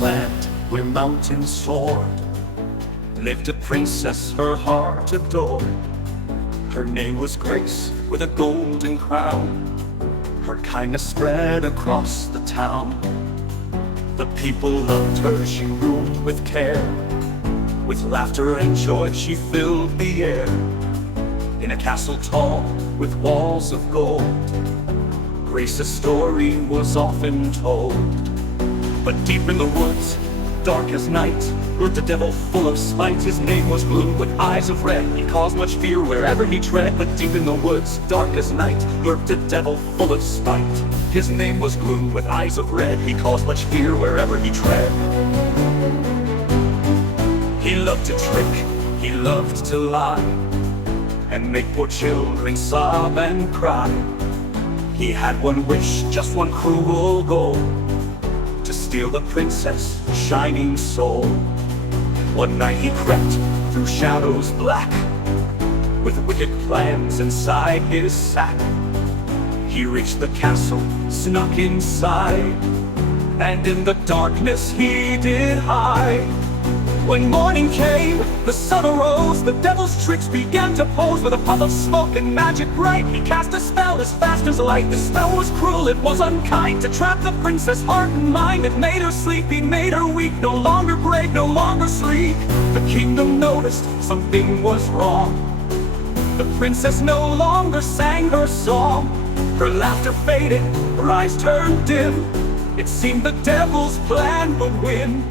land where mountains soar lived a princess her heart adored. Her name was Grace with a golden crown. Her kindness spread across the town. The people loved her, she ruled with care. With laughter and joy she filled the air. In a castle tall with walls of gold, Grace's story was often told. But deep in the woods, dark as night, lurked a devil full of spite. His name was Blue with eyes of red. He caused much fear wherever he tread. But deep in the woods, dark as night, lurked a devil full of spite. His name was Blue with eyes of red. He caused much fear wherever he tread. He loved to trick, he loved to lie, and make poor children sob and cry. He had one wish, just one cruel goal, to steal the princess' shining soul. One night he crept through shadows black, with wicked plans inside his sack. He reached the castle, snuck inside, and in the darkness he did hide. When morning came, the sun arose. The devil's tricks began to pose. With a puff of smoke and magic bright, he cast a spell as fast as light. The spell was cruel, it was unkind, to trap the princess' heart and mind. It made her sleepy, made her weak, no longer brave, no longer sleek. The kingdom noticed something was wrong. The princess no longer sang her song. Her laughter faded, her eyes turned dim. It seemed the devil's plan would win.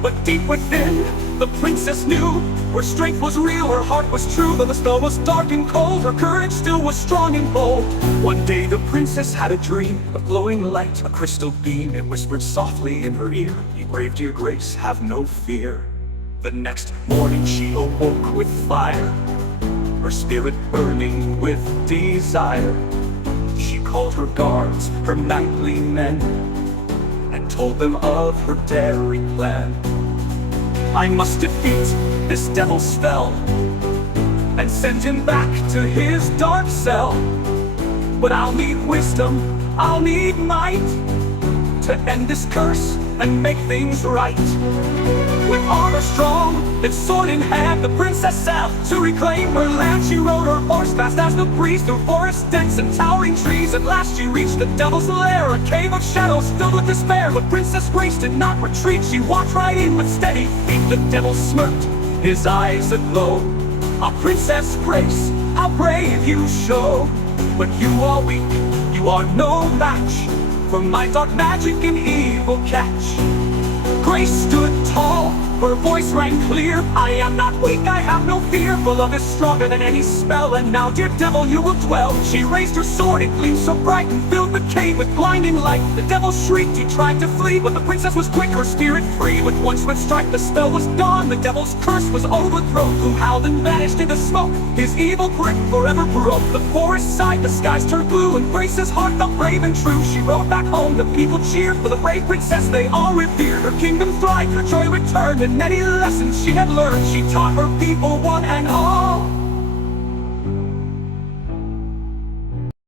But deep within, the princess knew her strength was real, her heart was true. Though the spell was dark and cold, her courage still was strong and bold. One day the princess had a dream, a glowing light, a crystal beam. It whispered softly in her ear, "Be brave, dear Grace, have no fear." The next morning she awoke with fire, her spirit burning with desire. She called her guards, her knightly men, and told them of her daring plan. "I must defeat this devil's spell and send him back to his dark cell. But I'll need wisdom, I'll need might, to end this curse and make things right." With armor strong and sword in hand, the princess sailed to reclaim her land. She rode her horse fast as the breeze through forests dense and towering trees. At last she reached the devil's lair, a cave of shadows filled with despair. But Princess Grace did not retreat, she walked right in with steady feet. The devil smirked, his eyes aglow. "Ah, Princess Grace, how brave you show. But you are weak, you are no match for my dark magic and evil catch." Grace stood tall, her voice rang clear. "I am not weak, I have no fear, for love is stronger than any spell. And now, dear devil, you will dwell." She raised her sword, it gleamed so bright, and filled the cave with blinding light. The devil shrieked, he tried to flee, but the princess was quick, her spirit free. With one swift strike, the spell was gone, the devil's curse was overthrown. Who howled and vanished in the smoke, his evil grip forever broke. The forest sighed, the skies turned blue, and Grace's heart felt brave and true. She rode back home, the people cheered for the brave princess they all revered. Her kingdom thrived, her joy returned, and many lessons she had learned she taught her people one and all.